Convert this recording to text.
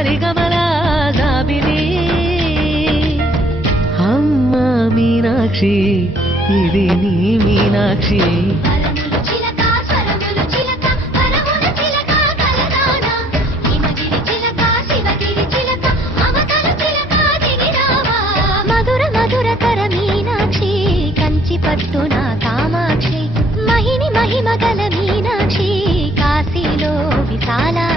సరిగమల జాబిలి అమ్మా మీనాక్షి ఇది నీ మీనాక్షి పట్టున కామాక్షి మహిని మహిమగల మీనాక్షి కాశీలో విశాల